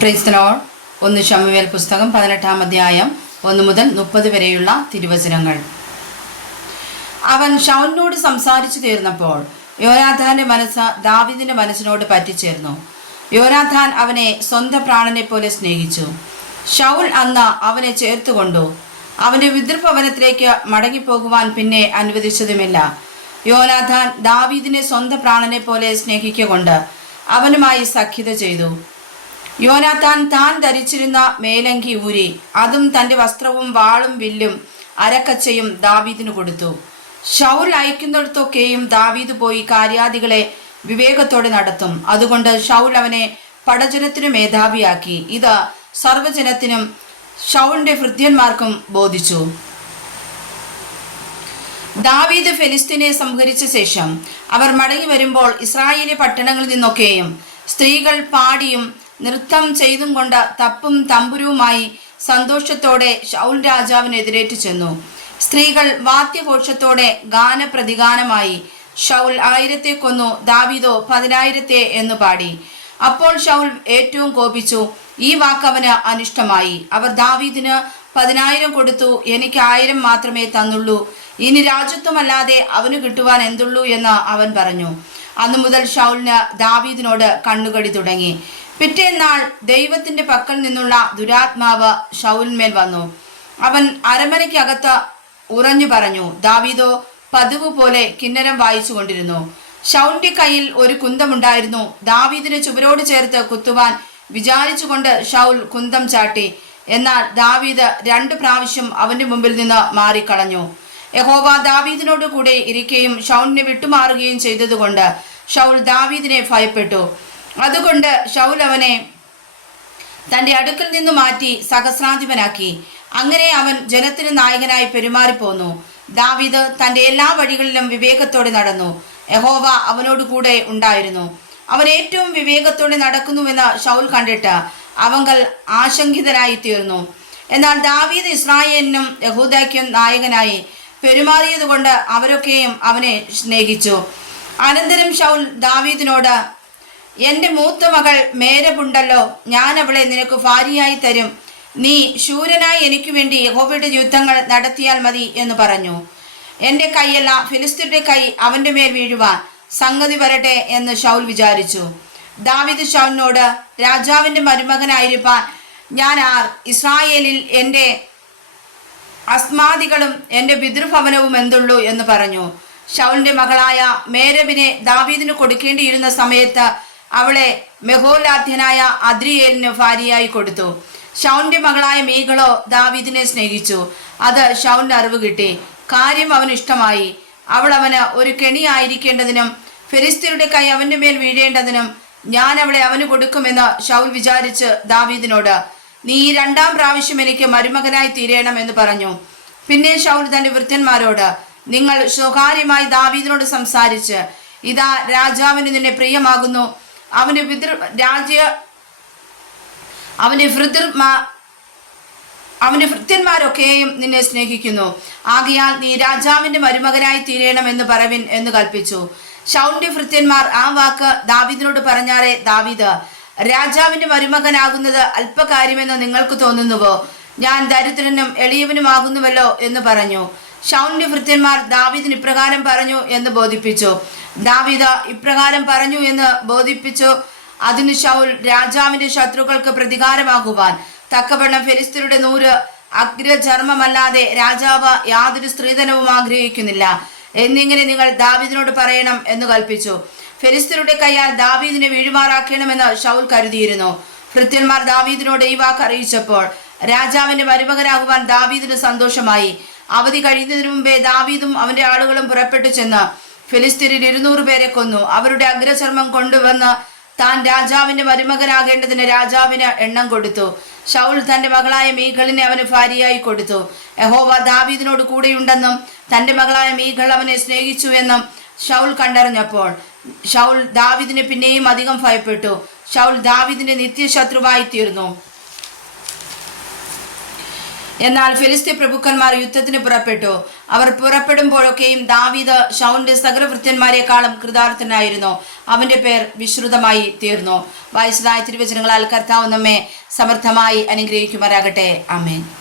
Praise the Lord. 1 ശമൂവേൽ പുസ്തകം 18-ാം അധ്യായം 1 മുതൽ 30 വരെയുള്ള തിരുവചനങ്ങൾ. അവൻ ശൗലിനോട് സംസാരിച്ചു തീർന്നപ്പോൾ യോനാഥാന്റെ മനസ്സ് ദാവീദിന്റെ മനസ്സിനോട് പറ്റിച്ചേർന്നു. യോനാഥാൻ അവനെ സ്വന്തം പ്രാണനെ പോലെ സ്നേഹിച്ചു. ശൗൽ അന്ന് അവനെ ചേർത്തുകൊണ്ടു അവന്റെ പിതൃഭവനത്തിലേക്ക് മടങ്ങിപ്പോകുവാൻ പിന്നെ അനുവദിച്ചതുമില്ല. യോനാഥാൻ ദാവീദിനെ സ്വന്തം പ്രാണനെ പോലെ സ്നേഹിക്കൊണ്ട് അവനുമായി സഖ്യത ചെയ്തു. യോനാഥാൻ താൻ ധരിച്ചിരുന്ന മേലങ്കി ഊരി അതും തൻ്റെ വസ്ത്രവും വാളും വില്ലും അരക്കച്ചയും ദാവീദിന് കൊടുത്തു. ശൗൽ അയക്കുന്നിടത്തൊക്കെയും ദാവീദ് പോയി കാര്യാദികളെ വിവേകത്തോടെ നടത്തും. അതുകൊണ്ട് ശൗൽ അവനെ പടജനത്തിനു മേധാവിയാക്കി. ഇത് സർവ്വജനത്തിനും ശൗലിന്റെ ഭൃത്യന്മാർക്കും ബോധിച്ചു. ദാവീദ് ഫെലിസ്തീനെ സംഹരിച്ച ശേഷം അവർ മടങ്ങി വരുമ്പോൾ ഇസ്രായേലി പട്ടണങ്ങളിൽ നിന്നൊക്കെയും സ്ത്രീകൾ പാടിയും നൃത്തം ചെയ്തും കൊണ്ട് തപ്പും തമ്പുരുവുമായി സന്തോഷത്തോടെ ശൗൽ രാജാവിനെതിരേറ്റു ചെന്നു. സ്ത്രീകൾ വാദ്യഘോഷത്തോടെ ഗാനപ്രതിഗാനമായി ശൗൽ 1000 കൊന്നു, ദാവീദോ 10,000 എന്നു പാടി. അപ്പോൾ ശൗൽ ഏറ്റവും കോപിച്ചു. ഈ വാക്ക് അവന് അനിഷ്ടമായി. അവർ ദാവീദിന് 10,000 കൊടുത്തു, എനിക്ക് 1000 മാത്രമേ തന്നുള്ളൂ. ഇനി രാജ്യത്വമല്ലാതെ അവന് കിട്ടുവാൻ എന്തുള്ളൂ എന്ന് അവൻ പറഞ്ഞു. അന്നു മുതൽ ശൗലിന് ദാവീദിനോട് കണ്ണുകടി തുടങ്ങി. പിറ്റേന്നാൾ ദൈവത്തിന്റെ പക്കൽ നിന്നുള്ള ദുരാത്മാവ് ശൗലിന്മേൽ വന്നു. അവൻ അരമനയ്ക്കകത്ത് ഉറഞ്ഞു പറഞ്ഞു. ദാവീദോ പതിവ് പോലെ കിന്നരം വായിച്ചു കൊണ്ടിരുന്നു. ശൗലിന്റെ കയ്യിൽ ഒരു കുന്തമുണ്ടായിരുന്നു. ദാവീദിനെ ചുവരോട് ചേർത്ത് കുത്തുവാൻ വിചാരിച്ചുകൊണ്ട് ശൗൽ കുന്തം ചാട്ടി. എന്നാൽ ദാവീദ് 2 പ്രാവശ്യം അവന്റെ മുമ്പിൽ നിന്ന് മാറിക്കളഞ്ഞു. യഹോവ ദാവീദിനോട് കൂടെ ഇരിക്കുകയും ശൗലിനെ വിട്ടുമാറുകയും ചെയ്തതുകൊണ്ട് ശൗൽ ദാവീദിനെ ഭയപ്പെട്ടു. അതുകൊണ്ട് ശൗൽ അവനെ തൻ്റെ അടുക്കൽ നിന്ന് മാറ്റി സഹസ്രാധിപനാക്കി. അങ്ങനെ അവൻ ജനത്തിന് നായകനായി പെരുമാറിപ്പോന്നു. ദാവീദ് തൻ്റെ എല്ലാ വഴികളിലും വിവേകത്തോടെ നടന്നു. യഹോവ അവനോട് കൂടെ ഉണ്ടായിരുന്നു. അവൻ ഏറ്റവും വിവേകത്തോടെ നടക്കുന്നുവെന്ന് ശൗൽ കണ്ടിട്ട് അവങ്കൽ ആശങ്കിതനായി തീർന്നു. എന്നാൽ ദാവീദ് ഇസ്രായേലിനും യഹൂദയ്ക്കും നായകനായി പെരുമാറിയതുകൊണ്ട് അവരൊക്കെയും അവനെ സ്നേഹിച്ചു. അനന്തരം ശൗൽ ദാവീദിനോട്, എൻ്റെ മൂത്ത മകൾ മേരബുണ്ടല്ലോ, ഞാൻ അവളെ നിനക്ക് ഭാര്യയായി തരും. നീ ശൂരനായി എനിക്ക് വേണ്ടി യഹോവയുടെ യുദ്ധങ്ങൾ നടത്തിയാൽ മതി എന്ന് പറഞ്ഞു. എൻ്റെ കൈയല്ല, ഫിലിസ്ത്യരുടെ കൈ അവൻ്റെ മേൽ വീഴുവാൻ സംഗതി വരട്ടെ എന്ന് ശൗൽ വിചാരിച്ചു. ദാവീദ് ശൗലിനോട്, രാജാവിൻ്റെ മരുമകനായിരിക്കാൻ ഞാൻ ആർ? ഇസ്രായേലിൽ എൻ്റെ അസ്മാദികളും എൻ്റെ പിതൃഭവനവും എന്തുള്ളൂ എന്ന് പറഞ്ഞു. ശൗലിന്റെ മകളായ മേരബിനെ ദാവീദിന് കൊടുക്കേണ്ടിയിരുന്ന സമയത്ത് അവളെ മെഹോലാധ്യനായ അദ്രിയേലിന് ഭാര്യയായി കൊടുത്തു. ശൗലിന്റെ മകളായ മീകളോ ദാവീദിനെ സ്നേഹിച്ചു. അത് ശൗലിന് അറിവ് കിട്ടി. കാര്യം അവന് ഇഷ്ടമായി. അവൾ അവന് ഒരു കെണിയായിരിക്കേണ്ടതിനും ഫെലിസ്ത്യരുടെ കൈ അവന്റെ മേൽ വീഴേണ്ടതിനും ഞാൻ അവളെ അവന് കൊടുക്കുമെന്ന് ശൗൽ വിചാരിച്ച് ദാവീദിനോട്, നീ 2-ാം പ്രാവശ്യം എനിക്ക് മരുമകനായി തീരണം എന്ന് പറഞ്ഞു. പിന്നെ ശൗൽ തന്റെ ഭൃത്യന്മാരോട്, നിങ്ങൾ സ്വകാര്യമായി ദാവീദിനോട് സംസാരിച്ച്, ഇതാ രാജാവിന് നിന്നെ പ്രിയമാകുന്നു, അവന്റെ ഭൃത്യന്മാരൊക്കെയും നിന്നെ സ്നേഹിക്കുന്നു. ആകയാൽ നീ രാജാവിന്റെ മരുമകനായി തീരണം എന്ന് പറവിൻ എന്ന് കൽപ്പിച്ചു. ശൗലിന്റെ ഭൃത്യന്മാർ ആ വാക്ക് ദാവീദിനോട് പറഞ്ഞാറേ, ദാവീദ് രാജാവിന്റെ മരുമകനാകുന്നത് അല്പകാര്യമെന്ന് നിങ്ങൾക്ക് തോന്നുന്നുവോ? ഞാൻ ദരിദ്രനും എളിയവനുമാകുന്നുവല്ലോ എന്ന് പറഞ്ഞു. ശൗലിന്റെ ഭൃത്യന്മാർ ദാവീദിന് ഇപ്രകാരം പറഞ്ഞു എന്ന് ബോധിപ്പിച്ചു. ദാവീദ് ഇപ്രകാരം പറഞ്ഞു എന്ന് ബോധിപ്പിച്ചു. അതിന് ശൗൽ രാജാവിന്റെ ശത്രുക്കൾക്ക് പ്രതികാരമാകുവാൻ തക്കവണ്ണം ഫെലിസ്ത്യരുടെ 100 അഗ്രചർമ്മമല്ലാതെ രാജാവ് യാതൊരു സ്ത്രീധനവും ആഗ്രഹിക്കുന്നില്ല എന്നിങ്ങനെ നിങ്ങൾ ദാവീദിനോട് പറയണം എന്ന് കൽപ്പിച്ചു. ഫെലിസ്ത്യരുടെ കയ്യാൽ ദാവീദിനെ വീഴുമാറാക്കണമെന്ന് ശൗൽ കരുതിയിരുന്നു. ഭൃത്യന്മാർ ദാവീദിനോട് ഈ വാക്ക് അറിയിച്ചപ്പോൾ രാജാവിന്റെ മരുമകനാകുവാൻ ദാവീദിന് സന്തോഷമായി. അവധി കഴിയുന്നതിനു മുമ്പേ ദാവീദും അവന്റെ ആളുകളും പുറപ്പെട്ടു ചെന്ന് ഫിലിസ്ത്യരിൽ 200 പേരെ കൊന്നു. അവരുടെ അഗ്രചർമ്മം കൊണ്ടുവന്ന് താൻ രാജാവിന്റെ മരുമകനാകേണ്ടതിന് രാജാവിന് എണ്ണം കൊടുത്തു. ശൗൽ തന്റെ മകളായ മീഖളിനെ അവന് ഭാര്യയായി കൊടുത്തു. യഹോവ ദാവീദിനോട് കൂടെയുണ്ടെന്നും തന്റെ മകളായ മീഖൾ അവനെ സ്നേഹിച്ചു എന്നും ശൗൽ കണ്ടറിഞ്ഞപ്പോൾ ശൗൽ ദാവീദിനെ പിന്നെയും അധികം ഭയപ്പെട്ടു. ശൗൽ ദാവീദിന്റെ നിത്യശത്രുവായി തീർന്നു. എന്നാൽ ഫെലിസ്ത്യ പ്രഭുക്കന്മാർ യുദ്ധത്തിന് പുറപ്പെട്ടു. അവർ പുറപ്പെടുമ്പോഴൊക്കെയും ദാവീദ് ശൗലിന്റെ സകല ഭൃത്യന്മാരെക്കാളും കൃതാർത്ഥനായിരുന്നു. അവന്റെ പേർ വിശ്രുതമായി തീർന്നു. വായിച്ചതായ തിരുവചനങ്ങളാൽ കർത്താവ് നമ്മെ സമർത്ഥമായി അനുഗ്രഹിക്കുമാറാകട്ടെ. ആമേൻ.